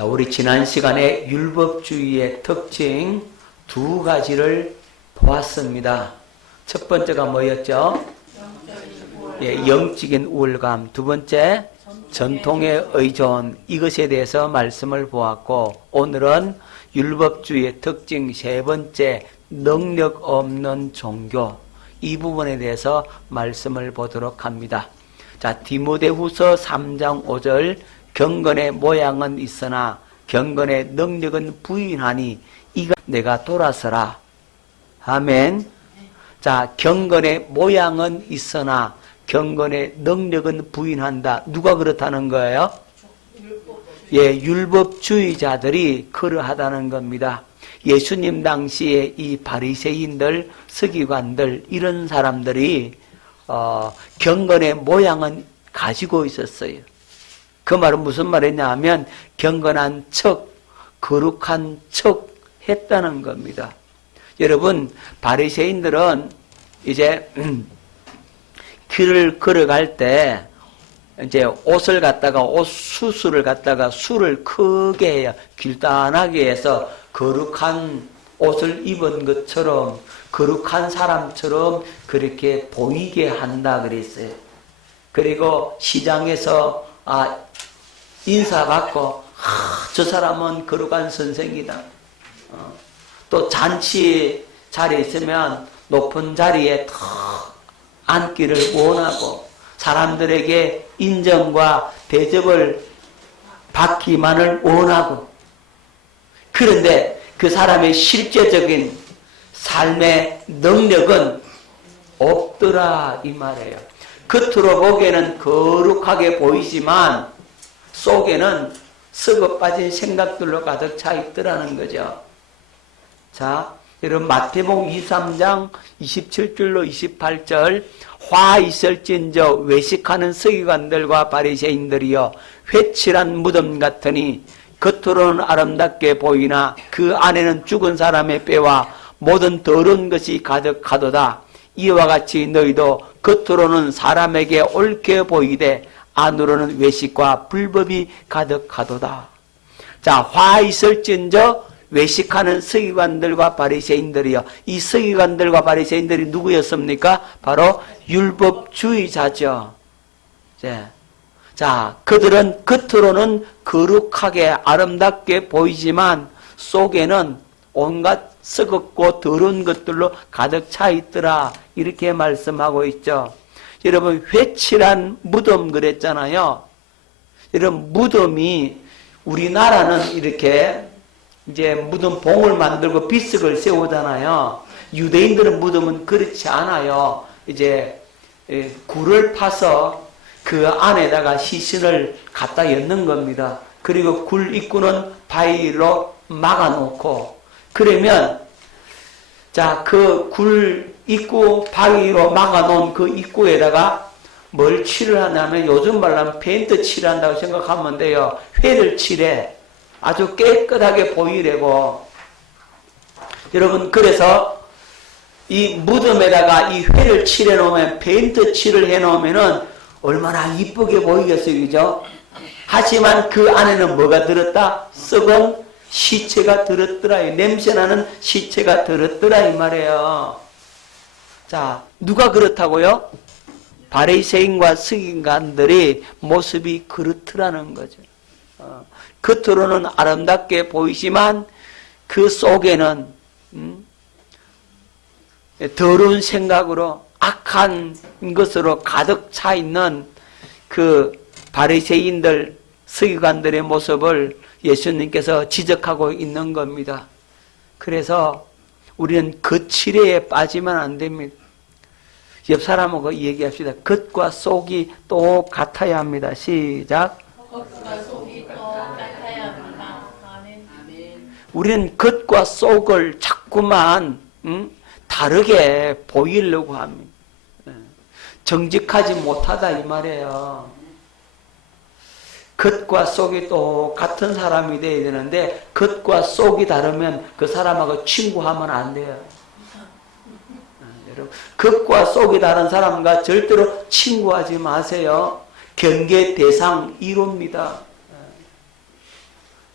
자, 우리 지난 시간에 율법주의의 특징 두 가지를 보았습니다. 첫 번째가 뭐였죠? 영적인 우월감. 두 번째, 전통의 의존. 이것에 대해서 말씀을 보았고, 오늘은 율법주의의 특징 세 번째, 능력 없는 종교. 이 부분에 대해서 말씀을 보도록 합니다. 자, 디모데후서 3장 5절, 경건의 모양은 있으나 경건의 능력은 부인하니 이가 내가 돌아서라. 아멘. 자, 경건의 모양은 있으나 경건의 능력은 부인한다. 누가 그렇다는 거예요? 율법주의자들이 그러하다는 겁니다. 예수님 당시에 이 바리새인들, 서기관들 이런 사람들이 경건의 모양은 가지고 있었어요. 그 말은 무슨 말이냐 하면 경건한 척, 거룩한 척 했다는 겁니다. 여러분, 바리새인들은 이제 길을 걸어갈 때 이제 옷을 갖다가 수술을 갖다가 술을 크게 해요. 길단하게 해서 거룩한 옷을 입은 것처럼 거룩한 사람처럼 그렇게 보이게 한다 그랬어요. 그리고 시장에서 인사받고 저 사람은 거룩한 선생이다. 또 잔치 자리에 있으면 높은 자리에 더 앉기를 원하고 사람들에게 인정과 대접을 받기만을 원하고, 그런데 그 사람의 실제적인 삶의 능력은 없더라 이 말이에요. 겉으로 보기에는 거룩하게 보이지만 속에는 썩어 빠진 생각들로 가득 차 있더라는 거죠. 자, 여러분 마태복음 23장 27절로 28절, 화 있을진저 외식하는 서기관들과 바리새인들이여 회칠한 무덤 같으니 겉으로는 아름답게 보이나 그 안에는 죽은 사람의 뼈와 모든 더러운 것이 가득하도다. 이와 같이 너희도 겉으로는 사람에게 옳게 보이되 안으로는 외식과 불법이 가득하도다. 자, 화 있을진저 외식하는 서기관들과 바리새인들이요. 이 서기관들과 바리새인들이 누구였습니까? 바로 율법주의자죠. 자, 그들은 겉으로는 거룩하게 아름답게 보이지만 속에는 온갖 썩었고 더러운 것들로 가득 차 있더라. 이렇게 말씀하고 있죠. 여러분, 회칠한 무덤 그랬잖아요. 여러분, 무덤이 우리나라는 이렇게 이제 무덤 봉을 만들고 비석을 세우잖아요. 유대인들은 무덤은 그렇지 않아요. 이제 굴을 파서 그 안에다가 시신을 갖다 엮는 겁니다. 그리고 굴 입구는 바위로 막아놓고, 그러면 자, 그 굴 입구 바위로 막아놓은 그 입구에다가 뭘 칠을 하냐면, 요즘 말로 하면 페인트 칠한다고 생각하면 돼요. 회를 칠해. 아주 깨끗하게 보이려고. 여러분, 그래서 이 무덤에다가 이 회를 칠해 놓으면, 페인트 칠을 해 놓으면은 얼마나 이쁘게 보이겠어요, 그죠? 하지만 그 안에는 뭐가 들었다? 썩은 시체가 들었더라. 냄새나는 시체가 들었더라 이 말이에요. 자, 누가 그렇다고요? 바리새인과 서기관들의 모습이 그렇더라는 거죠. 겉으로는 아름답게 보이지만 그 속에는 더러운 생각으로 악한 것으로 가득 차 있는 그 바리새인들, 서기관들의 모습을 예수님께서 지적하고 있는 겁니다. 그래서 우리는 겉칠에 빠지면 안 됩니다. 옆 사람하고 얘기합시다. 겉과 속이 똑같아야 합니다. 시작. 겉과 속이 똑같아야 합니다. 아멘. 우리는 겉과 속을 자꾸만 다르게 보이려고 합니다. 정직하지 못하다 이 말이에요. 겉과 속이 똑같은 사람이 돼야 되는데 겉과 속이 다르면 그 사람하고 친구하면 안 돼요. 여러분, 겉과 속이 다른 사람과 절대로 친구하지 마세요. 경계 대상 1호입니다.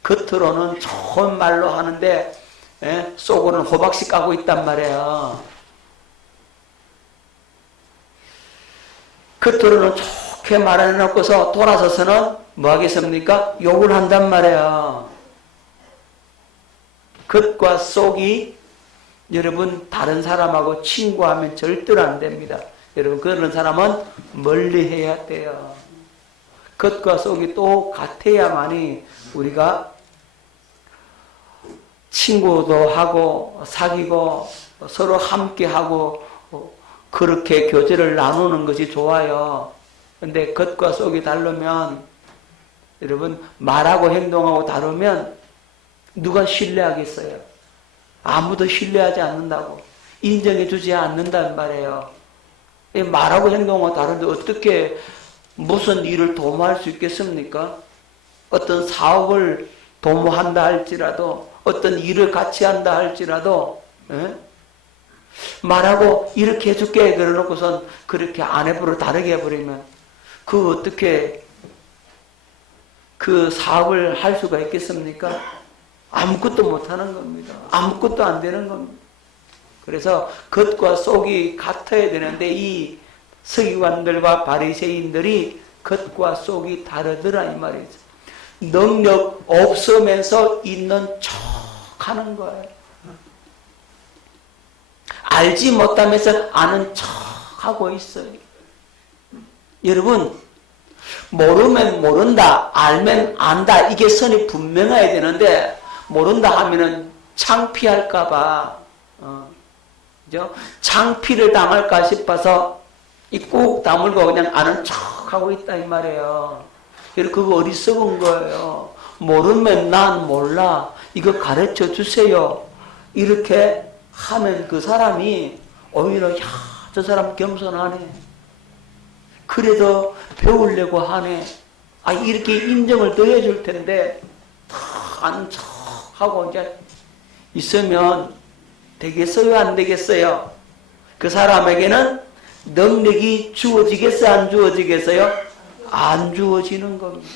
겉으로는 좋은 말로 하는데 속으로는 호박씨 까고 있단 말이에요. 겉으로는 좋게 말해놓고서 돌아서서는 뭐 하겠습니까? 욕을 한단 말이에요. 겉과 속이 여러분 다른 사람하고 친구하면 절대로 안 됩니다. 여러분 그런 사람은 멀리 해야 돼요. 겉과 속이 똑같아야만이 우리가 친구도 하고 사귀고 서로 함께하고 그렇게 교제를 나누는 것이 좋아요. 근데 겉과 속이 다르면 여러분 말하고 행동하고 다르면 누가 신뢰하겠어요? 아무도 신뢰하지 않는다고. 인정해 주지 않는단 말이에요. 말하고 행동하고 다른데 어떻게 무슨 일을 도모할 수 있겠습니까? 어떤 사업을 도모한다 할지라도 어떤 일을 같이 한다 할지라도 말하고 이렇게 해줄게 그러놓고선 그렇게 아내분을 다르게 해버리면 그 어떻게 그 사업을 할 수가 있겠습니까? 아무것도 못하는 겁니다. 아무것도 안 되는 겁니다. 그래서 겉과 속이 같아야 되는데 이 서기관들과 바리새인들이 겉과 속이 다르더라 이 말이죠. 능력 없으면서 있는 척 하는 거예요. 알지 못하면서 아는 척 하고 있어요. 여러분 모르면 모른다, 알면 안다 이게 선이 분명해야 되는데 모른다 하면은 창피할까봐 그죠? 창피를 당할까 싶어서 꾹 다물고 그냥 아는 척하고 있다 이 말이에요. 그거 어리석은 거예요. 모르면 난 몰라. 이거 가르쳐 주세요. 이렇게 하면 그 사람이 오히려 야, 저 사람 겸손하네. 그래도 배우려고 하네. 아, 이렇게 인정을 더 해줄 텐데 다 아는 척하고 이제 있으면 되겠어요? 안 되겠어요? 그 사람에게는 능력이 주어지겠어요? 안 주어지겠어요? 안 주어지는 겁니다.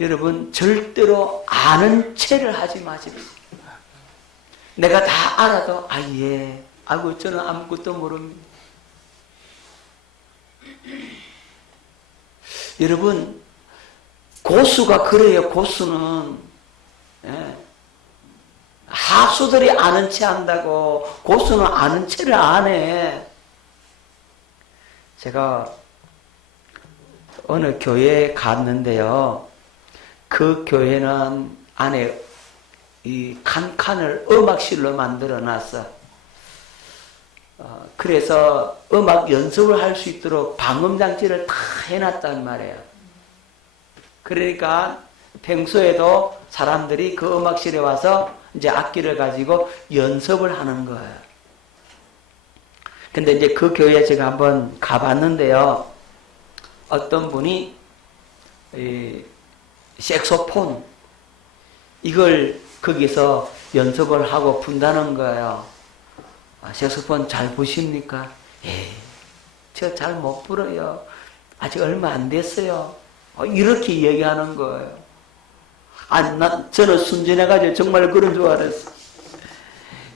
여러분 절대로 아는 체를 하지 마십시오. 내가 다 알아도 예. 아이고 저는 아무것도 모릅니다. 여러분 고수가 그래요. 고수는 하수들이 아는 체 한다고 고수는 아는 체를 안 해. 제가 어느 교회에 갔는데요. 그 교회는 안에 이 칸칸을 음악실로 만들어 놨어. 그래서 음악 연습을 할 수 있도록 방음장치를 다 해놨단 말이에요. 그러니까 평소에도 사람들이 그 음악실에 와서 이제 악기를 가지고 연습을 하는 거예요. 근데 이제 그 교회에 제가 한번 가봤는데요. 어떤 분이 이 색소폰 이걸 거기서 연습을 하고 푼다는 거예요. 색소폰 잘 부십니까? 저 잘 못 불어요. 아직 얼마 안 됐어요. 이렇게 얘기하는 거예요. 저는 순진해가지고 정말 그런 줄 알았어.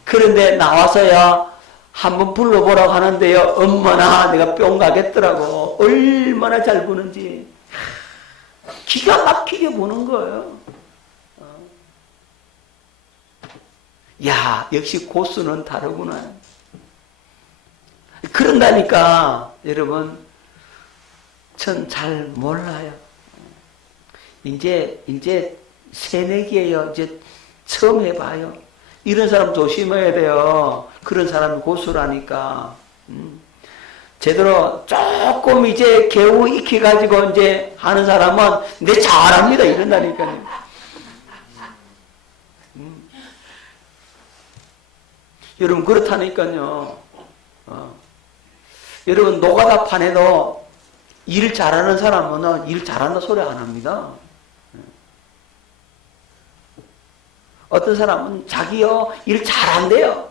그런데 나와서요, 한번 불러보라고 하는데요, 엄마나 내가 뿅 가겠더라고. 얼마나 잘 부는지. 기가 막히게 부는 거예요. 야, 역시 고수는 다르구나. 그런다니까, 여러분, 전 잘 몰라요. 이제 새내기예요. 이제 처음 해봐요. 이런 사람 조심해야 돼요. 그런 사람이 고수라니까. 제대로 조금 이제 겨우 익혀가지고 이제 하는 사람은 내 잘합니다. 이런다니까요. 여러분, 그렇다니까요. 여러분, 노가다판에도 일 잘하는 사람은 일 잘한다 소리 안 합니다. 어떤 사람은 자기요 일 잘한대요.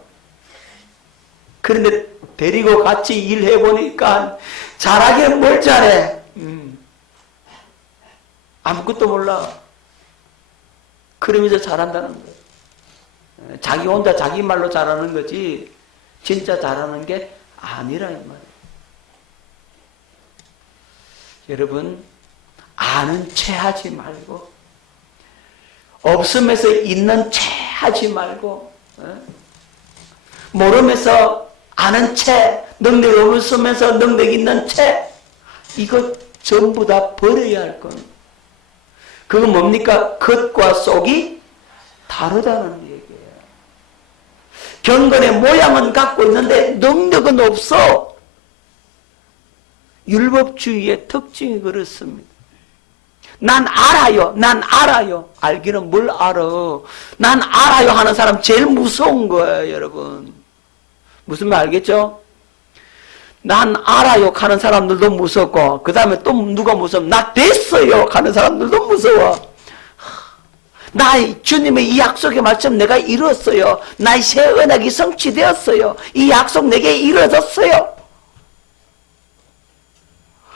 그런데 데리고 같이 일해보니까 잘하기는 뭘 잘해. 아무것도 몰라. 그러면서 잘한다는 거예요. 자기 혼자 자기 말로 잘하는 거지 진짜 잘하는 게 아니라 이 말이에요. 여러분, 아는 체 하지 말고 없음에서 있는 체 하지 말고 모르면서 아는 채, 능력이 없으면서 능력 있는 채, 이거 전부 다 버려야 할 겁니다. 그건 뭡니까? 겉과 속이 다르다는 얘기예요. 경건의 모양은 갖고 있는데 능력은 없어. 율법주의의 특징이 그렇습니다. 난 알아요. 난 알아요. 알기는 뭘 알아. 난 알아요 하는 사람 제일 무서운 거예요, 여러분. 무슨 말 알겠죠? 난 알아요 하는 사람들도 무섭고 그 다음에 또 누가 무서워? 나 됐어요 하는 사람들도 무서워. 나 주님의 이 약속의 말씀 내가 이뤘어요. 나의 새 언약이 성취되었어요. 이 약속 내게 이루어졌어요.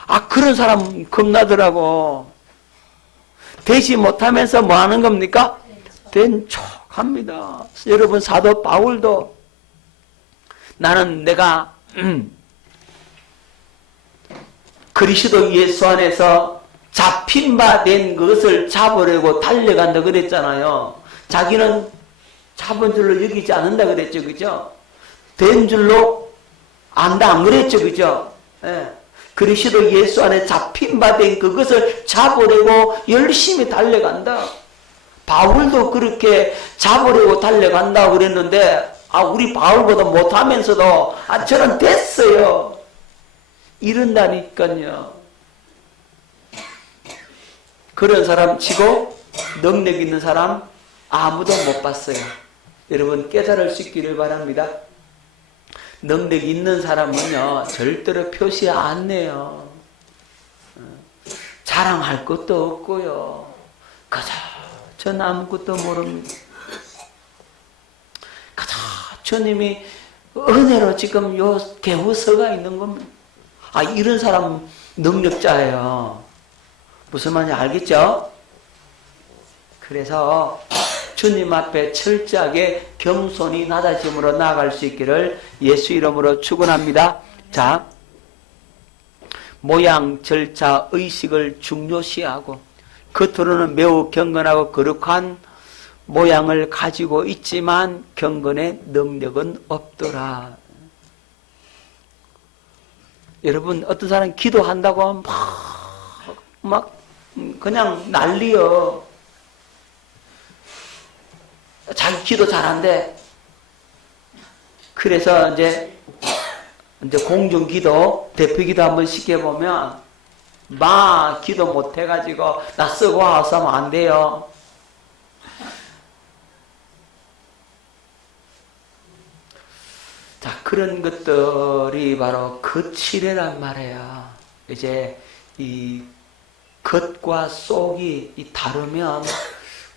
아, 그런 사람 겁나더라고. 되지 못하면서 뭐 하는 겁니까? 된 척 합니다. 여러분, 사도 바울도 나는 내가 그리스도 예수 안에서 잡힌 바 된 것을 잡으려고 달려간다 그랬잖아요. 자기는 잡은 줄로 여기지 않는다 그랬죠. 그죠? 된 줄로 안다 안 그랬죠. 그죠? 예. 그리스도 예수 안에 잡힌 바 된 그것을 잡으려고 열심히 달려간다. 바울도 그렇게 잡으려고 달려간다고 그랬는데 아, 우리 바울보다 못하면서도 아, 저는 됐어요. 이런다니까요. 그런 사람 치고 능력 있는 사람 아무도 못 봤어요. 여러분 깨달을 수 있기를 바랍니다. 능력 있는 사람은요 절대로 표시 안 내요. 자랑할 것도 없고요. 그저 전 아무것도 모릅니다. 그저 주님이 은혜로 지금 요 개우서가 있는 겁니다. 아, 이런 사람 능력자예요. 무슨 말인지 알겠죠? 그래서 주님 앞에 철저하게 겸손히 낮아짐으로 나아갈 수 있기를 예수 이름으로 축원합니다. 자, 모양, 절차, 의식을 중요시하고 겉으로는 매우 경건하고 거룩한 모양을 가지고 있지만 경건의 능력은 없더라. 여러분, 어떤 사람 기도한다고 하면 막 그냥 난리여. 자기 기도 잘한대. 그래서 이제 공중기도, 대표기도 한번 시켜보면 막 기도 못해가지고 나 쓰고 와서 하면 안 돼요. 자, 그런 것들이 바로 겉칠이란 말이에요. 이제 이 겉과 속이 다르면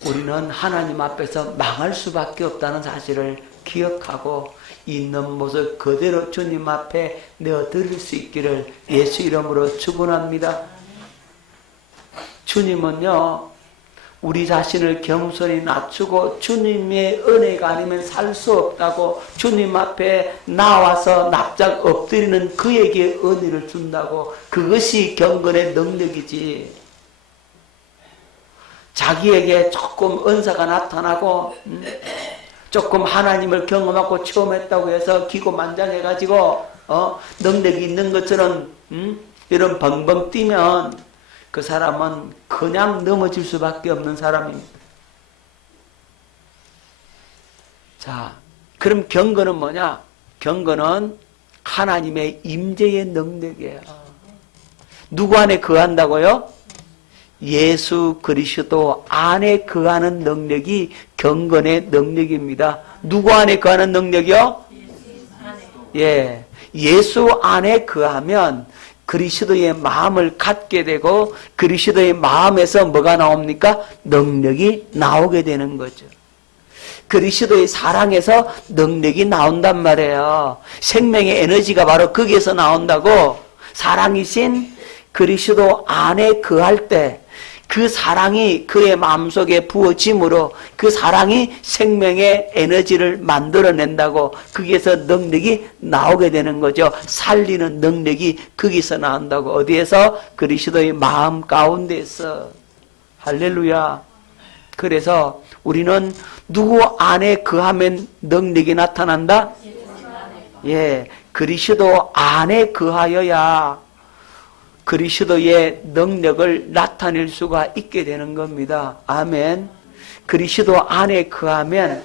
우리는 하나님 앞에서 망할 수밖에 없다는 사실을 기억하고 있는 모습 그대로 주님 앞에 내어드릴 수 있기를 예수 이름으로 축원합니다. 주님은요 우리 자신을 겸손히 낮추고 주님의 은혜가 아니면 살 수 없다고 주님 앞에 나와서 납작 엎드리는 그에게 은혜를 준다고. 그것이 경건의 능력이지. 자기에게 조금 은사가 나타나고 조금 하나님을 경험하고 처음 했다고 해서 기고만장해가지고 능력이 있는 것처럼 이런 벙벙 뛰면 그 사람은 그냥 넘어질 수밖에 없는 사람입니다. 자, 그럼 경건은 뭐냐? 경건은 하나님의 임재의 능력이에요. 누구 안에 거한다고요? 예수 그리스도 안에 거하는 능력이 경건의 능력입니다. 누구 안에 거하는 능력이요? 예, 예수 안에 거하면 그리스도의 마음을 갖게 되고 그리스도의 마음에서 뭐가 나옵니까? 능력이 나오게 되는 거죠. 그리스도의 사랑에서 능력이 나온단 말이에요. 생명의 에너지가 바로 거기에서 나온다고. 사랑이신 그리스도 안에 거할 때 그 사랑이 그의 마음속에 부어짐으로 그 사랑이 생명의 에너지를 만들어낸다고 거기에서 능력이 나오게 되는 거죠. 살리는 능력이 거기서 나온다고. 어디에서? 그리스도의 마음 가운데에서. 할렐루야. 그래서 우리는 누구 안에 거하면 능력이 나타난다? 예, 그리스도 안에 거하여야 그리스도의 능력을 나타낼 수가 있게 되는 겁니다. 아멘. 그리스도 안에 거하면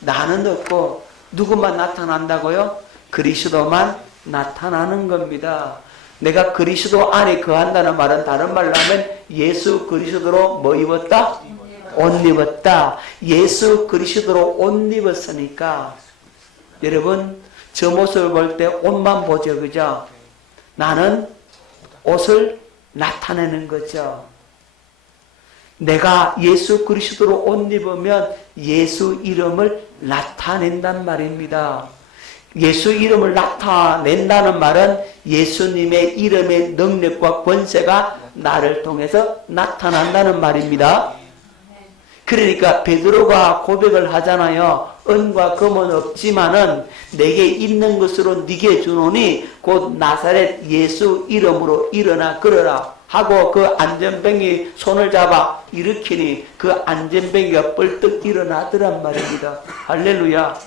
나는 없고 누구만 나타난다고요? 그리스도만 나타나는 겁니다. 내가 그리스도 안에 거한다는 말은 다른 말로 하면 예수 그리스도로 뭐 입었다? 옷 입었다. 예수 그리스도로 옷 입었으니까 여러분 저 모습을 볼 때 옷만 보죠. 그죠? 나는 옷을 나타내는 거죠. 내가 예수 그리스도로 옷 입으면 예수 이름을 나타낸단 말입니다. 예수 이름을 나타낸다는 말은 예수님의 이름의 능력과 권세가 나를 통해서 나타난다는 말입니다. 그러니까 베드로가 고백을 하잖아요. 은과 금은 없지만은 내게 있는 것으로 네게 주노니 곧 나사렛 예수 이름으로 일어나 걸어라 하고 그 안전뱅이 손을 잡아 일으키니 그 안전뱅이가 뻘떡 일어나더란 말입니다. 할렐루야.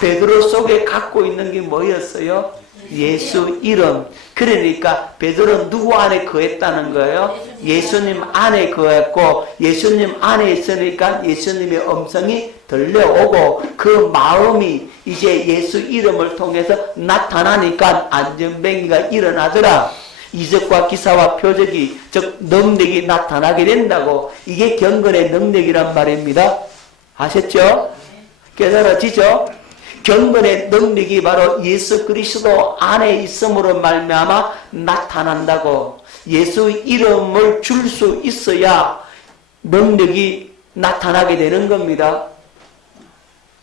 베드로 속에 갖고 있는 게 뭐였어요? 예수 이름. 그러니까 베드로는 누구 안에 거했다는 거예요? 예수님 안에 거했고 예수님 안에 있으니까 예수님의 음성이 들려오고 그 마음이 이제 예수 이름을 통해서 나타나니까 안전뱅이가 일어나더라. 이적과 기사와 표적이 즉 능력이 나타나게 된다고. 이게 경건의 능력이란 말입니다. 아셨죠? 깨달아지죠? 경건의 능력이 바로 예수 그리스도 안에 있음으로 말미암아 나타난다고. 예수 이름을 줄 수 있어야 능력이 나타나게 되는 겁니다.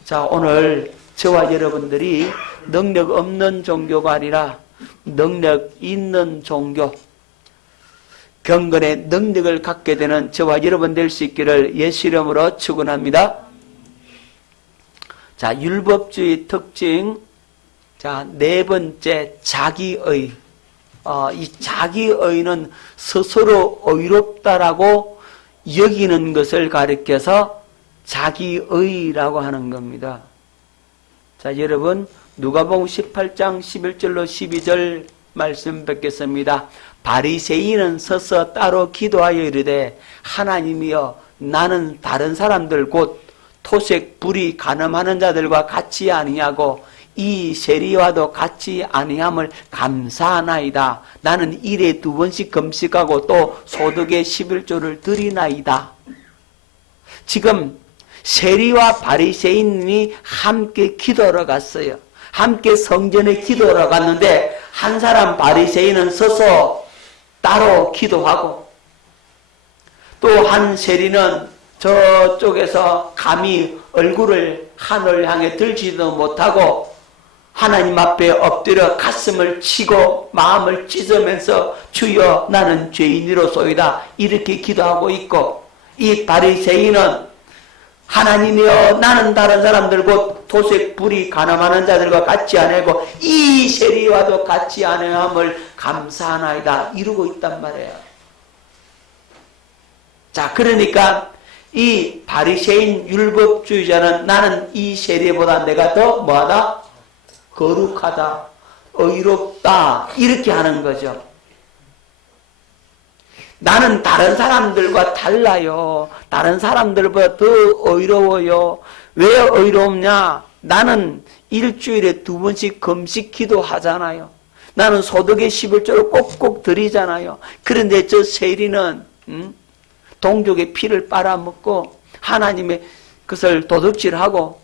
자, 오늘 저와 여러분들이 능력 없는 종교가 아니라 능력 있는 종교, 경건의 능력을 갖게 되는 저와 여러분 될 수 있기를 예수 이름으로 축원합니다. 자, 율법주의 특징. 자, 네 번째, 자기의. 이 자기의는 스스로 의롭다라고 여기는 것을 가리켜서 자기의라고 하는 겁니다. 자, 여러분, 누가복음 18장 11절로 12절 말씀 뵙겠습니다. 바리새인은 서서 따로 기도하여 이르되 하나님이여 나는 다른 사람들 곧 토색 불이 간음하는 자들과 같이 아니하고 이 세리와도 같이 아니함을 감사하나이다. 나는 일에 2번씩 금식하고 또 소득의 11조를 드리나이다. 지금 세리와 바리새인이 함께 기도하러 갔어요. 함께 성전에 기도하러 갔는데 한 사람 바리새인은 서서 따로 기도하고 또 한 세리는 저쪽에서 감히 얼굴을 하늘 향해 들지도 못하고 하나님 앞에 엎드려 가슴을 치고 마음을 찢으면서 주여 나는 죄인이로소이다 이렇게 기도하고 있고, 이 바리새인은 하나님이여 나는 다른 사람들 곧 도색 불이 가늠하는 자들과 같이 아니고 이 세리와도 같이 아니함을 감사하나이다 이러고 있단 말이에요. 자, 그러니까 이 바리새인 율법주의자는 나는 이 세리보다 내가 더 뭐하다? 거룩하다, 의롭다 이렇게 하는 거죠. 나는 다른 사람들과 달라요. 다른 사람들보다 더 의로워요. 왜 의롭냐? 나는 일주일에 2번씩 금식 기도하잖아요. 나는 소득의 11조를 꼭꼭 드리잖아요. 그런데 저 세리는 동족의 피를 빨아먹고 하나님의 것을 도둑질하고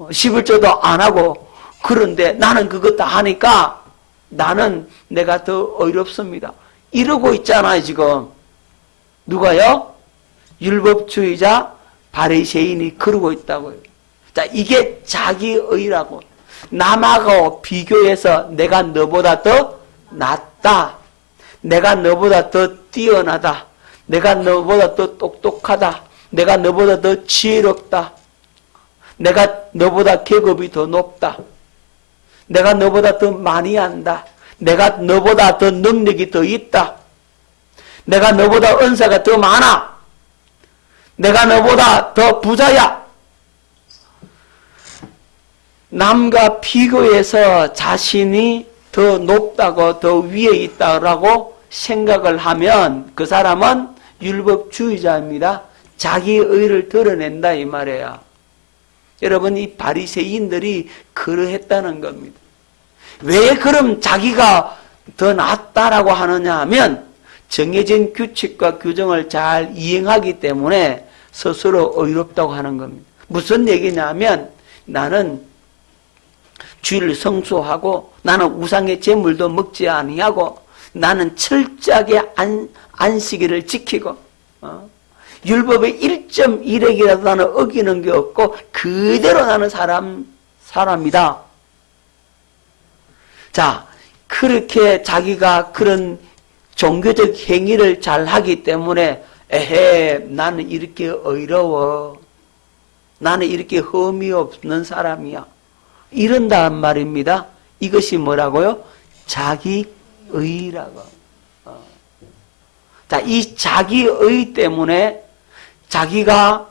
11조도 안 하고, 그런데 나는 그것 다 하니까 나는 내가 더 의롭습니다. 이러고 있잖아요 지금. 누가요? 율법주의자 바리새인이 그러고 있다고요. 자, 이게 자기의라고. 남하고 비교해서 내가 너보다 더 낫다, 내가 너보다 더 뛰어나다, 내가 너보다 더 똑똑하다. 내가 너보다 더 지혜롭다. 내가 너보다 계급이 더 높다. 내가 너보다 더 많이 안다. 내가 너보다 더 능력이 더 있다. 내가 너보다 은사가 더 많아. 내가 너보다 더 부자야. 남과 비교해서 자신이 더 높다고 더 위에 있다고 생각을 하면 그 사람은 율법주의자입니다. 자기의 의를 드러낸다 이 말이에요. 여러분, 이 바리새인들이 그러했다는 겁니다. 왜 그럼 자기가 더 낫다라고 하느냐 하면 정해진 규칙과 규정을 잘 이행하기 때문에 스스로 의롭다고 하는 겁니다. 무슨 얘기냐면 나는 주일을 성수하고 나는 우상의 제물도 먹지 아니하고 나는 철저하게 안식일을 지키고 율법의 1.1핵이라도 나는 어기는 게 없고 그대로 나는 사람이다. 자, 그렇게 자기가 그런 종교적 행위를 잘 하기 때문에 에헤, 나는 이렇게 의로워. 나는 이렇게 흠이 없는 사람이야. 이런단 말입니다. 이것이 뭐라고요? 자기의라고. 자, 이 자기의 때문에 자기가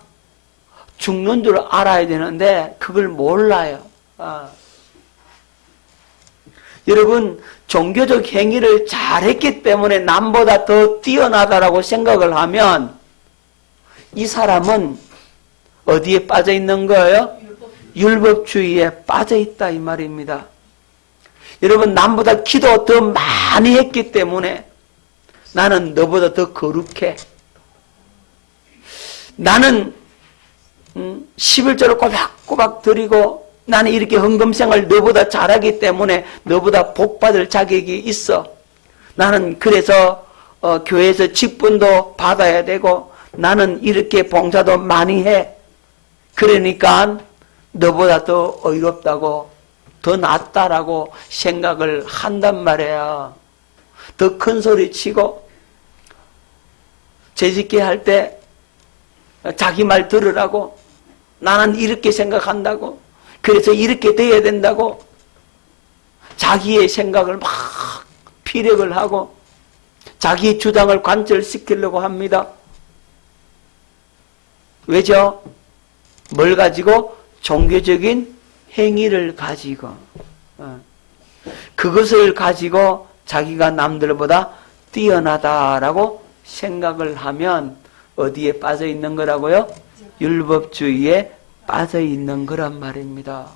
죽는 줄 알아야 되는데 그걸 몰라요. 여러분, 종교적 행위를 잘했기 때문에 남보다 더 뛰어나다라고 생각을 하면 이 사람은 어디에 빠져 있는 거예요? 율법주의에 빠져 있다 이 말입니다. 여러분, 남보다 기도 더 많이 했기 때문에 나는 너보다 더 거룩해. 나는 11조를 꼬박꼬박 드리고 나는 이렇게 헌금생활 너보다 잘하기 때문에 너보다 복받을 자격이 있어. 나는 그래서 교회에서 직분도 받아야 되고 나는 이렇게 봉사도 많이 해. 그러니까 너보다 더 의롭다고 더 낫다라고 생각을 한단 말이에요. 더 큰 소리 치고 재짓기 할 때 자기 말 들으라고 나는 이렇게 생각한다고 그래서 이렇게 돼야 된다고 자기의 생각을 막 피력을 하고 자기의 주장을 관철시키려고 합니다. 왜죠? 뭘 가지고? 종교적인 행위를 가지고 그것을 가지고 자기가 남들보다 뛰어나다라고 생각을 하면 어디에 빠져 있는 거라고요? 율법주의에 빠져 있는 거란 말입니다.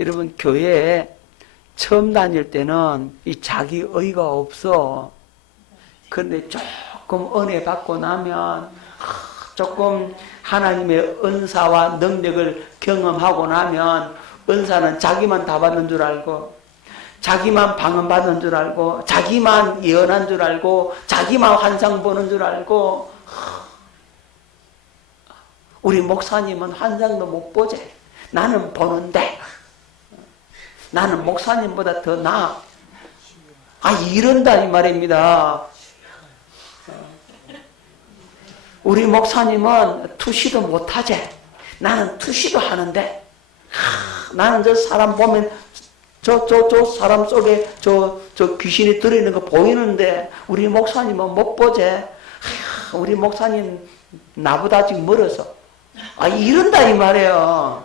여러분, 교회에 처음 다닐 때는 이 자기의가 없어. 그런데 조금 은혜 받고 나면 조금 하나님의 은사와 능력을 경험하고 나면 은사는 자기만 다 받는 줄 알고 자기만 방언받는 줄 알고 자기만 예언한 줄 알고 자기만 환상 보는 줄 알고 우리 목사님은 환상도 못 보지. 나는 보는데 나는 목사님보다 더 나아. 이런다 이 말입니다. 우리 목사님은 투시도 못하지. 나는 투시도 하는데 나는 저 사람 보면 저 사람 속에 저 귀신이 들어있는 거 보이는데 우리 목사님은 못 보지. 우리 목사님 나보다 아직 멀어서. 이런다 이 말이에요.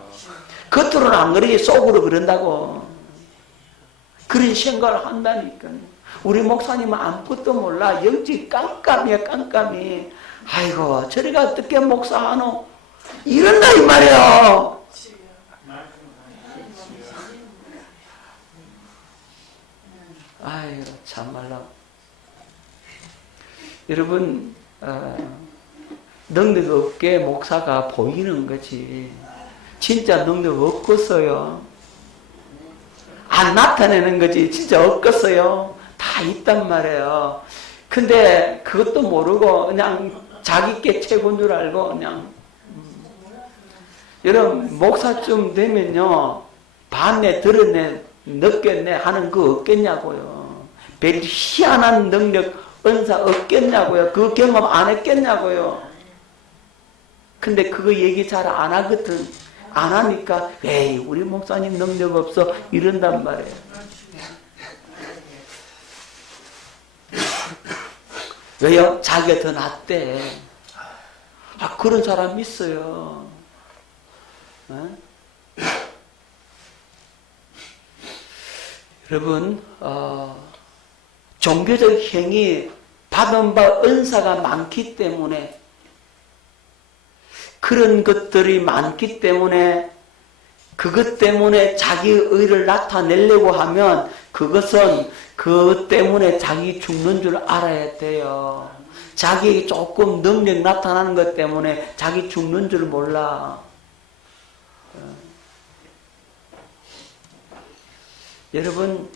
겉으로는 안 그러지 속으로 그런다고. 그런 생각을 한다니까. 우리 목사님은 아무것도 몰라. 영지 깜깜이야 깜깜이. 아이고 저리가 어떻게 목사하노. 이런다 이 말이에요. 아이고 참말로. 여러분 능력 없게 목사가 보이는 거지. 진짜 능력 없겠어요. 안 나타내는 거지. 진짜 없겠어요. 다 있단 말이에요. 근데 그것도 모르고 그냥 자기께 최고인 줄 알고 그냥 여러분 목사쯤 되면요 봤네 들었네 느꼈네 하는 거 없겠냐고요. 별 희한한 능력 은사 없겠냐고요. 그 경험 안 했겠냐고요. 근데 그거 얘기 잘 안 하거든. 안 하니까 에이 우리 목사님 능력 없어 이런단 말이에요. 왜요? 자기가 더 낫대. 아 그런 사람 있어요. 여러분 종교적 행위 받은 바 은사가 많기 때문에 그런 것들이 많기 때문에 그것 때문에 자기의 의를 나타내려고 하면 그것은 그것 때문에 자기 죽는 줄 알아야 돼요. 자기에게 조금 능력 나타나는 것 때문에 자기 죽는 줄 몰라. 여러분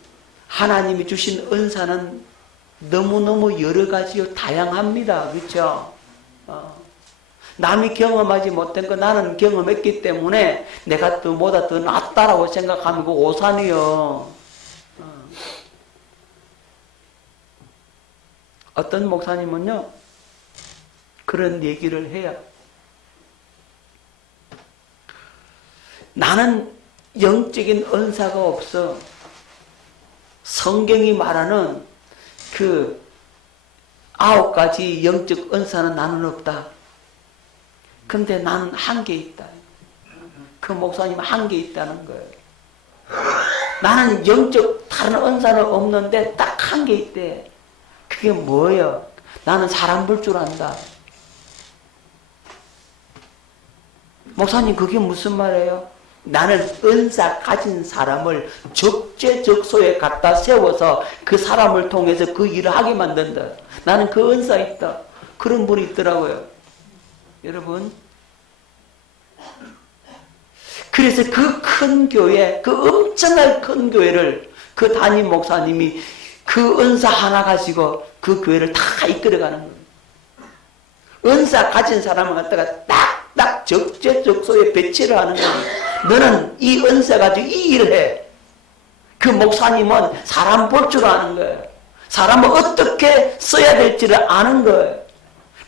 하나님이 주신 은사는 너무너무 여러 가지요 다양합니다. 그렇죠? 남이 경험하지 못한 거 나는 경험했기 때문에 내가 또 뭐다 더 낫다라고 생각하면 그 오산이요. 어떤 목사님은요 그런 얘기를 해요. 나는 영적인 은사가 없어. 성경이 말하는 그 9가지 영적 은사는 나는 없다. 근데 나는 한 개 있다. 그 목사님 한 개 있다는 거예요. 나는 영적 다른 은사는 없는데 딱 한 개 있대. 그게 뭐예요? 나는 사람 볼 줄 안다. 목사님 그게 무슨 말이에요? 나는 은사 가진 사람을 적재적소에 갖다 세워서 그 사람을 통해서 그 일을 하게 만든다. 나는 그 은사 있다. 그런 분이 있더라고요. 여러분 그래서 그 큰 교회, 그 엄청난 큰 교회를 그 담임 목사님이 그 은사 하나 가지고 그 교회를 다 이끌어가는 거예요. 은사 가진 사람을 갖다가 딱딱 적재적소에 배치를 하는 거예요. 너는 이 은사 가지고 이 일을 해. 그 목사님은 사람 볼 줄 아는 거예요. 사람을 어떻게 써야 될지를 아는 거예요.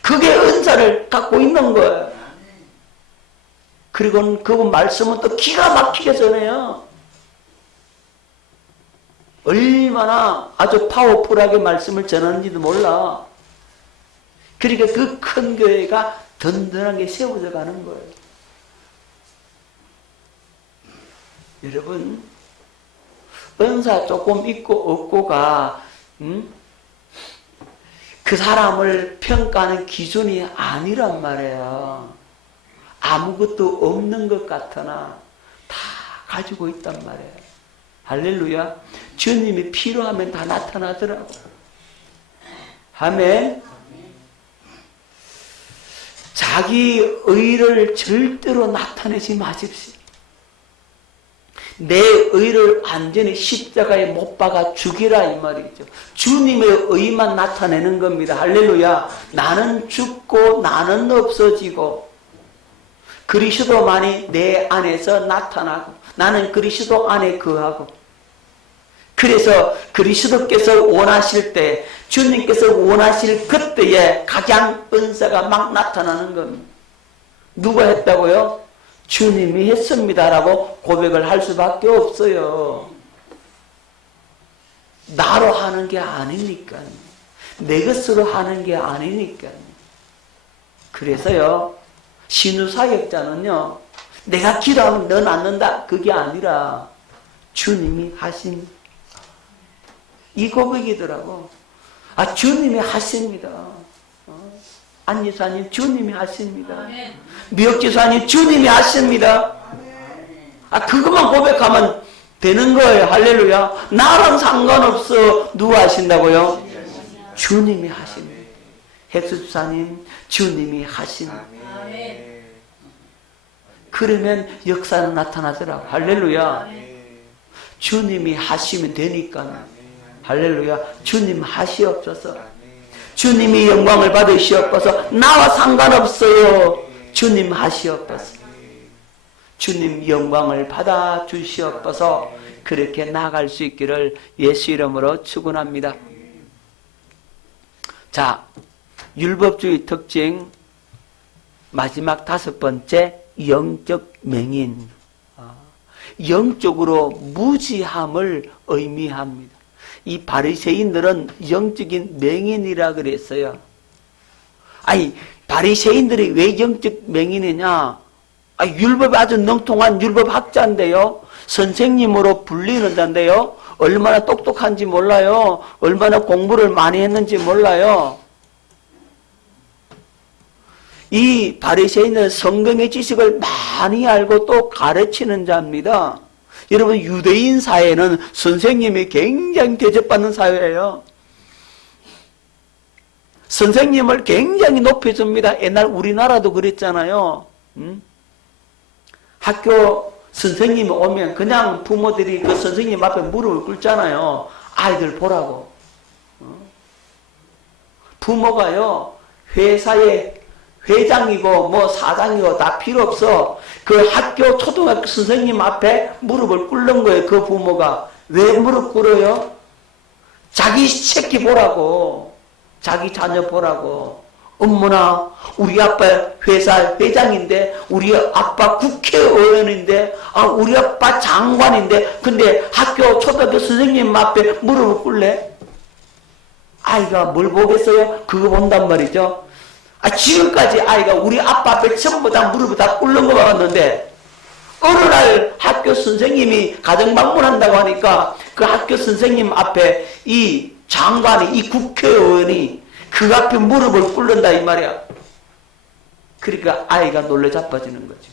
그게 은사를 갖고 있는 거예요. 그리고 그분 말씀은 또 기가 막히게 전해요. 얼마나 아주 파워풀하게 말씀을 전하는지도 몰라. 그러니까 그 큰 교회가 든든하게 세워져 가는 거예요. 여러분 은사 조금 있고 없고가 그 사람을 평가하는 기준이 아니란 말이에요. 아무것도 없는 것 같으나 다 가지고 있단 말이에요. 할렐루야. 주님이 필요하면 다 나타나더라고. 아멘. 자기 의를 절대로 나타내지 마십시오. 내 의를 완전히 십자가에 못 박아 죽이라 이 말이죠. 주님의 의만 나타내는 겁니다. 할렐루야. 나는 죽고 나는 없어지고 그리스도만이 내 안에서 나타나고 나는 그리스도 안에 거하고 그래서 그리스도께서 원하실 때 주님께서 원하실 그때에 가장 은사가 막 나타나는 겁니다. 누가 했다고요? 주님이 했습니다라고 고백을 할 수밖에 없어요. 나로 하는 게 아니니까요. 내 것으로 하는 게 아니니까요. 그래서요. 신유사역자는요. 내가 기도하면 너 낫는다. 그게 아니라 주님이 하신 이 고백이더라고. 아 주님이 하십니다. 안지사님 주님이 하십니다. 미역지사님 주님이 하십니다. 아 그것만 고백하면 되는 거예요. 할렐루야. 나랑 상관없어. 누가 하신다고요? 주님이 하십니다. 헥스주사님 주님이 하십니다. 그러면 역사는 나타나더라고. 할렐루야. 주님이 하시면 되니까. 할렐루야. 주님 하시옵소서. 주님이 영광을 받으시옵소서. 나와 상관없어요. 주님 하시옵소서. 주님 영광을 받아 주시옵소서. 그렇게 나아갈 수 있기를 예수 이름으로 축원합니다. 자, 율법주의 특징 마지막 5번째, 영적 맹인. 영적으로 무지함을 의미합니다. 이 바리새인들은 영적인 맹인이라 그랬어요. 아니, 바리새인들이 왜 영적 맹인이냐? 율법이 아주 능통한 율법학자인데요. 선생님으로 불리는데요. 얼마나 똑똑한지 몰라요. 얼마나 공부를 많이 했는지 몰라요. 이 바리새인은 성경의 지식을 많이 알고 또 가르치는 자입니다. 여러분, 유대인 사회는 선생님이 굉장히 대접받는 사회예요. 선생님을 굉장히 높여줍니다. 옛날 우리나라도 그랬잖아요. 학교 선생님이 오면 그냥 부모들이 그 선생님 앞에 무릎을 꿇잖아요. 아이들 보라고. 부모가요, 회사에 회장이고 뭐 사장이고 다 필요 없어. 그 학교 초등학교 선생님 앞에 무릎을 꿇는 거예요. 그 부모가. 왜 무릎 꿇어요? 자기 새끼 보라고. 자기 자녀 보라고. 어머나, 우리 아빠 회사 회장인데, 우리 아빠 국회의원인데, 우리 아빠 장관인데, 근데 학교 초등학교 선생님 앞에 무릎을 꿇래? 아이가 뭘 보겠어요? 그거 본단 말이죠. 지금까지 아이가 우리 아빠 앞에 전부 다 무릎을 다 꿇는 거 봤는데, 어느 날 학교 선생님이 가정 방문한다고 하니까 그 학교 선생님 앞에 이 장관이, 이 국회의원이 그 앞에 무릎을 꿇는다 이 말이야. 그러니까 아이가 놀래 자빠지는 거지.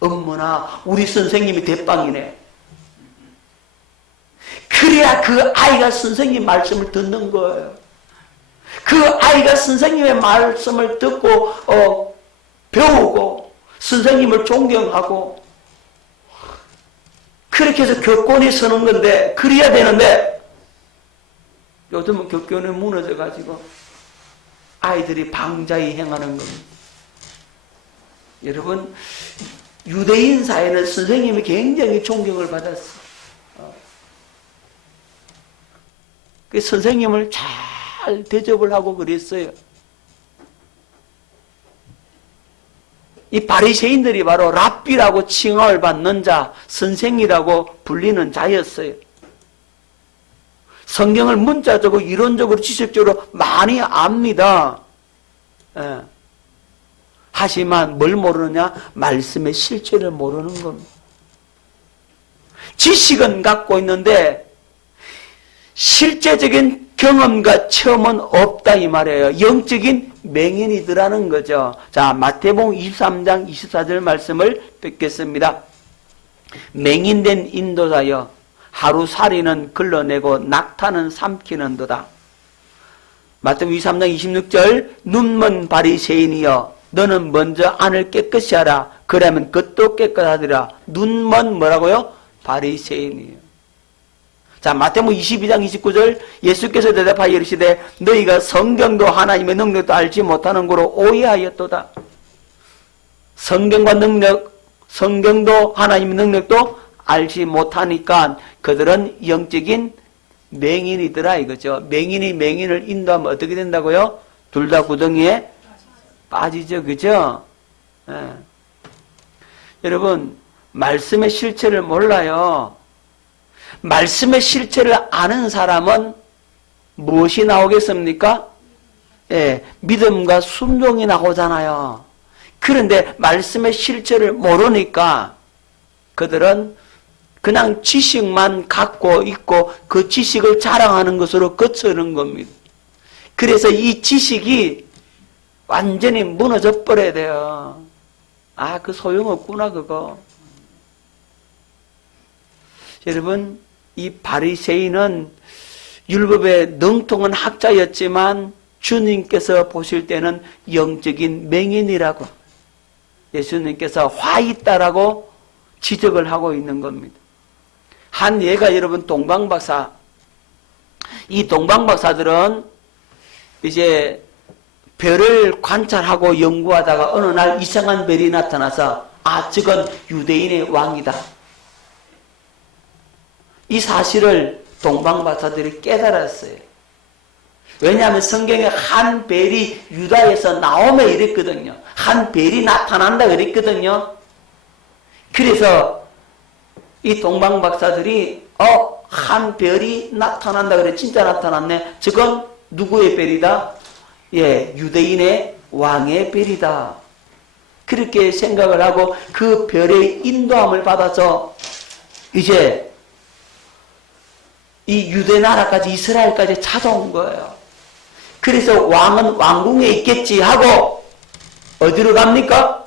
어머나, 우리 선생님이 대빵이네. 그래야 그 아이가 선생님 말씀을 듣는 거예요. 그 아이가 선생님의 말씀을 듣고 배우고 선생님을 존경하고 그렇게 해서 교권이 서는 건데, 그래야 되는데 요즘은 교권이 무너져 가지고 아이들이 방자히 행하는 겁니다. 여러분, 유대인 사회는 선생님이 굉장히 존경을 받았어요. 그 선생님을 잘 대접을 하고 그랬어요. 이 바리새인들이 바로 랍비라고 칭함을 받는 자, 선생이라고 불리는 자였어요. 성경을 문자적으로, 이론적으로, 지식적으로 많이 압니다. 예. 하지만 뭘 모르느냐? 말씀의 실체를 모르는 겁니다. 지식은 갖고 있는데 실제적인 경험과 체험은 없다 이 말이에요. 영적인 맹인이더라는 거죠. 자, 마태복음 23장 24절 말씀을 뵙겠습니다. 맹인된 인도자여, 하루살이는 걸러내고 낙타는 삼키는도다. 마태복음 23장 26절, 눈먼 바리새인이여, 너는 먼저 안을 깨끗이 하라. 그러면 겉도 깨끗하리라. 눈먼 뭐라고요? 바리새인이요. 자, 마태복음 22장 29절, 예수께서 대답하여 이르시되 너희가 성경도 하나님의 능력도 알지 못하는 거로 오해하였도다. 성경과 능력, 성경도 하나님의 능력도 알지 못하니까 그들은 영적인 맹인이더라 이거죠. 맹인이 맹인을 인도하면 어떻게 된다고요? 둘 다 구덩이에 빠지죠. 그죠? 예. 여러분, 말씀의 실체를 몰라요. 말씀의 실체를 아는 사람은 무엇이 나오겠습니까? 예, 믿음과 순종이 나오잖아요. 그런데 말씀의 실체를 모르니까 그들은 그냥 지식만 갖고 있고 그 지식을 자랑하는 것으로 그치는 겁니다. 그래서 이 지식이 완전히 무너져 버려야 돼요. 그 소용없구나 그거. 여러분, 이 바리새인은 율법에 능통한 학자였지만 주님께서 보실 때는 영적인 맹인이라고, 예수님께서 화 있다라고 지적을 하고 있는 겁니다. 한 예가 여러분 동방박사, 이 동방박사들은 이제 별을 관찰하고 연구하다가 어느 날 이상한 별이 나타나서 저건 유대인의 왕이다. 이 사실을 동방박사들이 깨달았어요. 왜냐하면 성경에 한 벨이 유다에서 나오면 이랬거든요. 한 벨이 나타난다 그랬거든요. 그래서 이 동방박사들이 한 별이 나타난다 그래. 진짜 나타났네. 저건 누구의 별이다? 예, 유대인의 왕의 별이다. 그렇게 생각을 하고 그 별의 인도함을 받아서 이제 이 유대 나라까지 이스라엘까지 찾아온 거예요. 그래서 왕은 왕궁에 있겠지 하고 어디로 갑니까?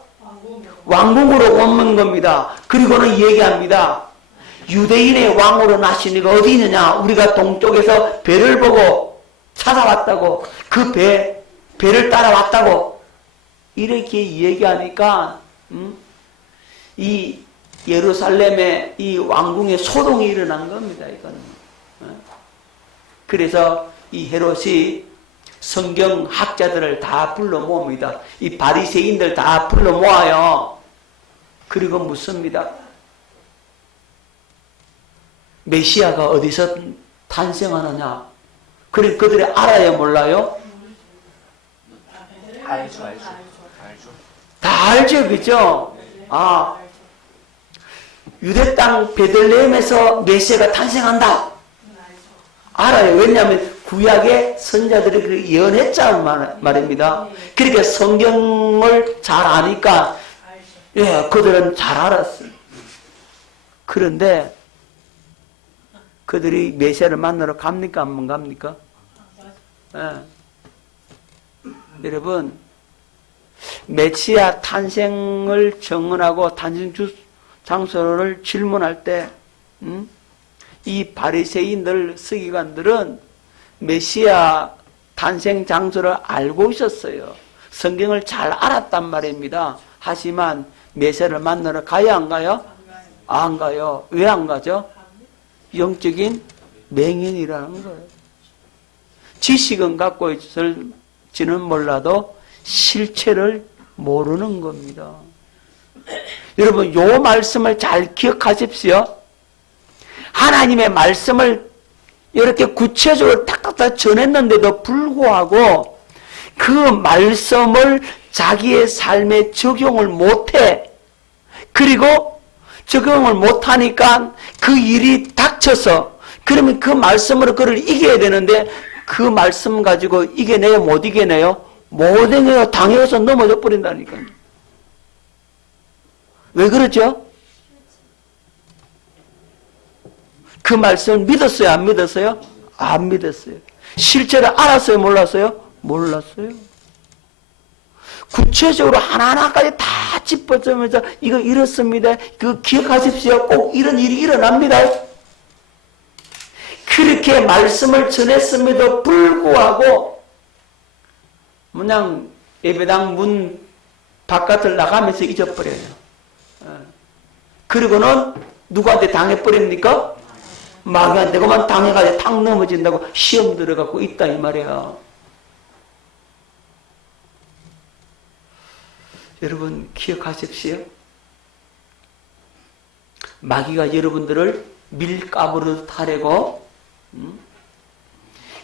왕궁으로 오는 겁니다. 그리고는 얘기합니다. 유대인의 왕으로 나시니가 어디 있느냐? 우리가 동쪽에서 배를 보고 찾아왔다고. 그 배를 따라왔다고. 이렇게 얘기하니까 이 예루살렘의 이 왕궁에 소동이 일어난 겁니다. 이거는. 그래서 이 헤롯이 성경 학자들을 다 불러 모읍니다. 이 바리새인들 다 불러 모아요. 그리고 묻습니다. 메시아가 어디서 탄생하느냐? 그래 그들이 알아요, 몰라요? 알죠. 다 알죠, 그죠? 유대 땅 베들레헴에서 메시아가 탄생한다. 알아요. 왜냐하면 구약의 선자들이 그 예언했잖아 말입니다. 그러니까 성경을 잘 아니까 예, 그들은 잘 알았어요. 그런데 그들이 메시아를 만나러 갑니까? 안 갑니까? 예. 여러분, 메시아 탄생을 정언하고 탄생 장소를 질문할 때 이 바리새인들 서기관들은 메시아 탄생 장소를 알고 있었어요. 성경을 잘 알았단 말입니다. 하지만 메시아를 만나러 가야 안 가요? 안 가요. 왜 안 가죠? 영적인 맹인이라는 거예요. 지식은 갖고 있을지는 몰라도 실체를 모르는 겁니다. 여러분, 요 말씀을 잘 기억하십시오. 하나님의 말씀을 이렇게 구체적으로 딱딱딱 전했는데도 불구하고 그 말씀을 자기의 삶에 적용을 못해. 그리고 적용을 못하니까 그 일이 닥쳐서 그러면 그 말씀으로 그를 이겨야 되는데 그 말씀 가지고 이겨내요? 못 이겨내요? 못 이겨요. 당해서 넘어져 버린다니까요. 왜 그러죠? 그 말씀을 믿었어요? 안 믿었어요? 안 믿었어요. 실제로 알았어요? 몰랐어요? 몰랐어요. 구체적으로 하나하나까지 다 짚어주면서 이거 이렇습니다. 그거 기억하십시오. 꼭 이런 일이 일어납니다. 그렇게 말씀을 전했음에도 불구하고 그냥 예배당 문 바깥을 나가면서 잊어버려요. 그리고는 누구한테 당해버립니까? 마귀한테 그만 당해가지고 탁 넘어진다고 시험 들어가고 있다 이 말이야. 여러분 기억하십시오. 마귀가 여러분들을 밀가부로 타려고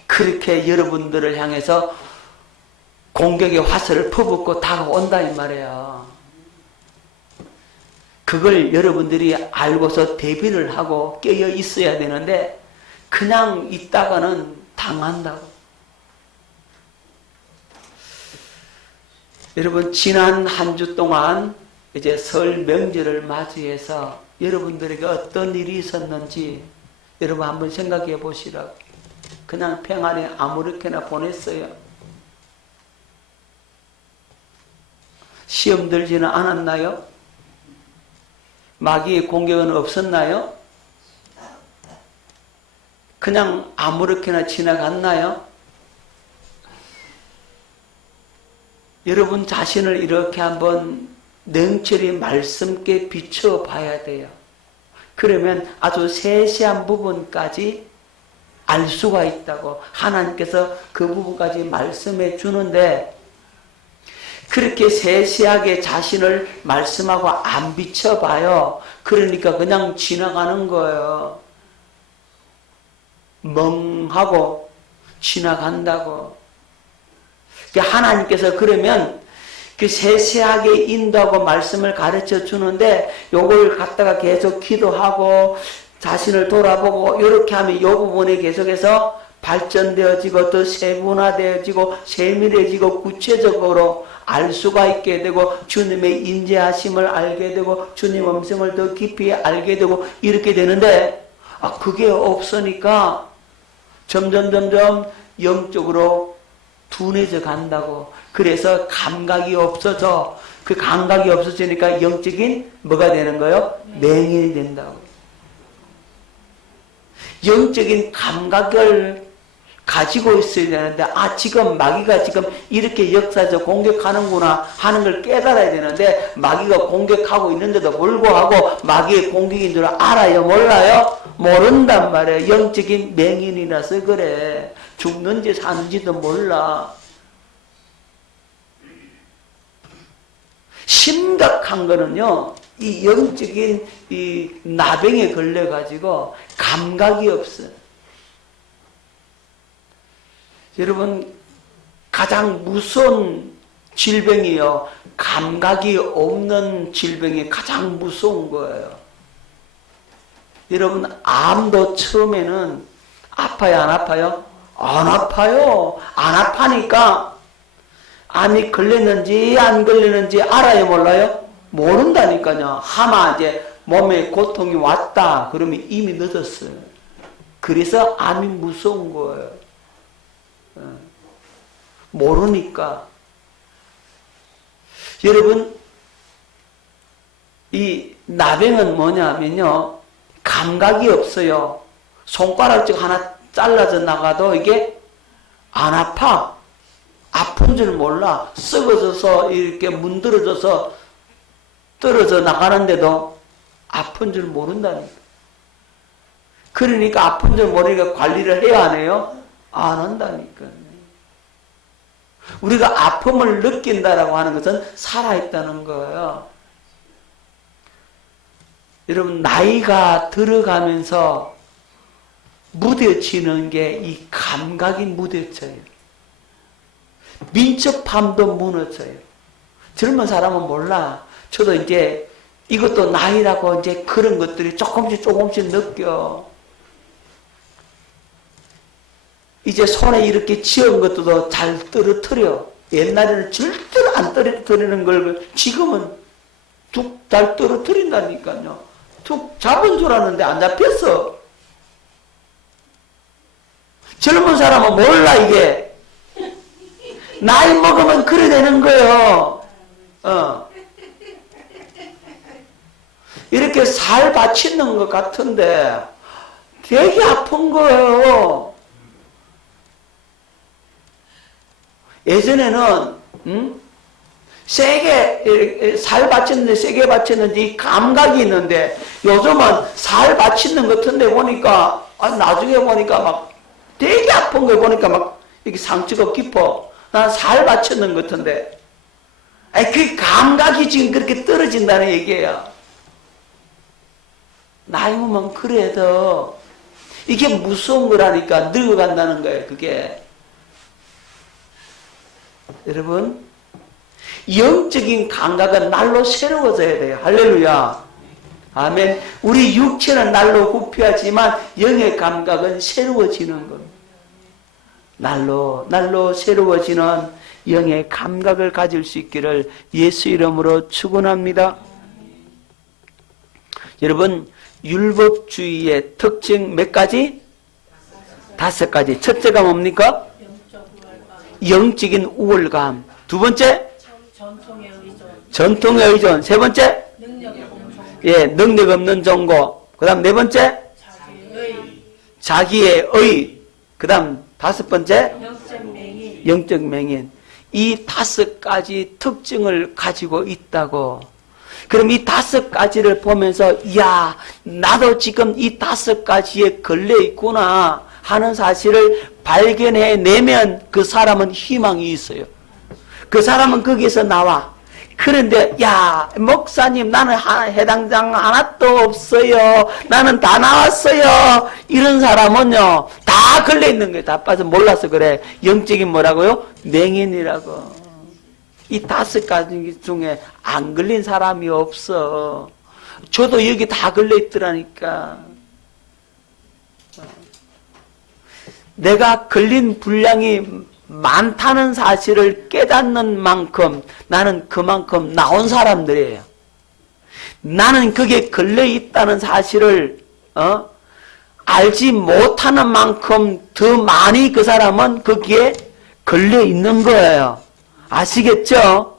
그렇게 여러분들을 향해서 공격의 화살을 퍼붓고 다가온다 이 말이야. 그걸 여러분들이 알고서 대비를 하고 깨어 있어야 되는데 그냥 있다가는 당한다고. 여러분 지난 한 주 동안 이제 설 명절을 맞이해서 여러분들에게 어떤 일이 있었는지 여러분 한번 생각해 보시라고. 그냥 평안에 아무렇게나 보냈어요. 시험 들지는 않았나요? 마귀의 공격은 없었나요? 그냥 아무렇게나 지나갔나요? 여러분 자신을 이렇게 한번 냉철히 말씀께 비춰봐야 돼요. 그러면 아주 세세한 부분까지 알 수가 있다고. 하나님께서 그 부분까지 말씀해 주는데 그렇게 세세하게 자신을 말씀하고 안 비춰봐요. 그러니까 그냥 지나가는 거예요. 멍하고 지나간다고. 하나님께서 그러면 그 세세하게 인도하고 말씀을 가르쳐 주는데 요걸 갖다가 계속 기도하고 자신을 돌아보고 이렇게 하면 요 부분에 계속해서 발전되어지고 더 세분화되어지고 세밀해지고 구체적으로 알 수가 있게 되고 주님의 인재하심을 알게 되고 주님 음성을 더 깊이 알게 되고 이렇게 되는데 그게 없으니까 점점 영적으로 둔해져 간다고. 그래서 감각이 없어져. 그 감각이 없어지니까 영적인 뭐가 되는 거예요? 맹인이 된다고. 영적인 감각을 가지고 있어야 되는데 지금 마귀가 지금 이렇게 역사적 공격하는구나 하는 걸 깨달아야 되는데 마귀가 공격하고 있는데도 불구하고 마귀의 공격인 줄 알아요? 몰라요? 모른단 말이에요. 영적인 맹인이라서 그래. 죽는지 사는지도 몰라. 심각한 거는요, 이 영적인 이 나병에 걸려가지고 감각이 없어요. 여러분, 가장 무서운 질병이요, 감각이 없는 질병이 가장 무서운 거예요. 여러분, 암도 처음에는 아파요, 안 아파요? 안 아파요. 안 아파니까 암이 걸렸는지 안 걸렸는지 알아요, 몰라요? 모른다니까요. 하마 이제 몸에 고통이 왔다 그러면 이미 늦었어요. 그래서 암이 무서운 거예요. 모르니까. 여러분, 이 나병은 뭐냐면요, 감각이 없어요. 손가락질 하나 잘라져 나가도 이게 안 아파. 아픈 줄 몰라. 썩어져서 이렇게 문드러져서 떨어져 나가는데도 아픈 줄 모른다니까. 그러니까 아픈 줄 모르니까 관리를 해야 하네요. 안 한다니까. 우리가 아픔을 느낀다라고 하는 것은 살아있다는 거예요. 여러분, 나이가 들어가면서 무뎌지는 게 이 감각이 무뎌져요. 민첩함도 무너져요. 젊은 사람은 몰라. 저도 이제 이것도 나이라고 이제 그런 것들이 조금씩 느껴. 이제 손에 이렇게 쥐은 것도 잘 떨어뜨려. 옛날에는 절대로 안 떨어뜨리는 걸 지금은 툭 잘 떨어뜨린다니까요. 툭 잡은 줄 아는데 안 잡혔어. 젊은 사람은 몰라, 이게. 나이 먹으면 그래 되는 거예요. 이렇게 살 받치는 것 같은데 되게 아픈 거예요. 예전에는 세게 살 받쳤는데 세게 받쳤는지 감각이 있는데 요즘은 살 받치는 것 같은데 보니까 나중에 보니까 막 되게 아픈 거 보니까 막 이렇게 상처가 깊어. 난 살 받쳤는 것 같은데 그 감각이 지금 그렇게 떨어진다는 얘기예요. 나이 먹으면 그래도 이게 무서운 거라니까. 늙어간다는 거예요, 그게. 여러분, 영적인 감각은 날로 새로워져야 돼요. 할렐루야. 아멘. 우리 육체는 날로 부패하지만 영의 감각은 새로워지는 겁니다. 날로 새로워지는 영의 감각을 가질 수 있기를 예수 이름으로 축원합니다. 여러분, 율법주의의 특징 몇 가지? 5가지. 첫째가 뭡니까? 영적인 우월감. 두 번째? 전통의 의존. 세 번째? 능력 없는 종고. 그 다음 네 번째? 자기의 의. 그 다음 5번째? 영적 맹인. 이 5가지 특징을 가지고 있다고. 그럼 이 5가지를 보면서 나도 지금 이 5가지에 걸려 있구나 하는 사실을 발견해내면 그 사람은 희망이 있어요. 그 사람은 거기에서 나와. 그런데 야 목사님 나는 해당장 하나도 없어요. 나는 다 나왔어요. 이런 사람은요 다 걸려있는 거예요. 다 빠져 몰라서 그래. 영적인 뭐라고요? 맹인이라고. 이 5가지 중에 안 걸린 사람이 없어. 저도 여기 다 걸려있더라니까. 내가 걸린 분량이 많다는 사실을 깨닫는 만큼 나는 그만큼 나온 사람들이에요. 나는 그게 걸려있다는 사실을 알지 못하는 만큼 더 많이 그 사람은 거기에 걸려있는 거예요. 아시겠죠?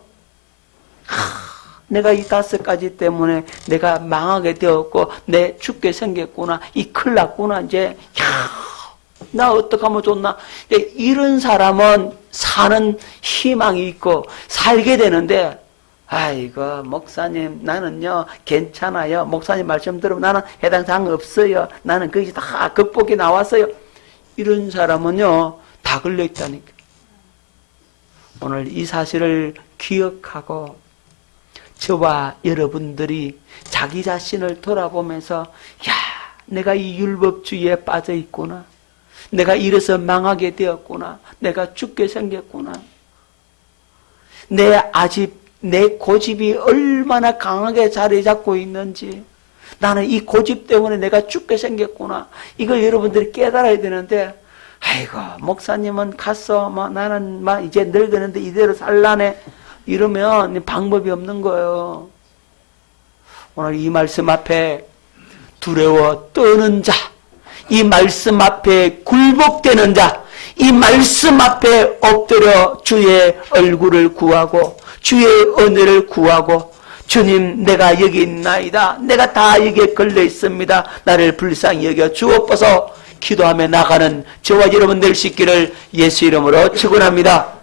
내가 이 5가지 때문에 내가 망하게 되었고 내 죽게 생겼구나. 이 큰일 났구나. 이제 나 어떡하면 좋나. 이런 사람은 사는 희망이 있고 살게 되는데 아이고 목사님 나는요 괜찮아요. 목사님 말씀 들으면 나는 해당 사항 없어요. 나는 거기 다 극복이 나왔어요. 이런 사람은요 다 걸려있다니까. 오늘 이 사실을 기억하고 저와 여러분들이 자기 자신을 돌아보면서 야 내가 이 율법주의에 빠져 있구나. 내가 이래서 망하게 되었구나. 내가 죽게 생겼구나. 내 고집이 얼마나 강하게 자리 잡고 있는지. 나는 이 고집 때문에 내가 죽게 생겼구나. 이걸 여러분들이 깨달아야 되는데 아이고 목사님은 갔어. 나는 이제 늙었는데 이대로 살라네. 이러면 방법이 없는 거예요. 오늘 이 말씀 앞에 두려워 떠는 자, 이 말씀 앞에 굴복되는 자, 이 말씀 앞에 엎드려 주의 얼굴을 구하고 주의 은혜를 구하고 주님 내가 여기 있나이다. 내가 다 여기에 걸려 있습니다. 나를 불쌍히 여겨 주옵소서 기도하며 나가는 저와 여러분 될 수 있기를 예수 이름으로 축원합니다.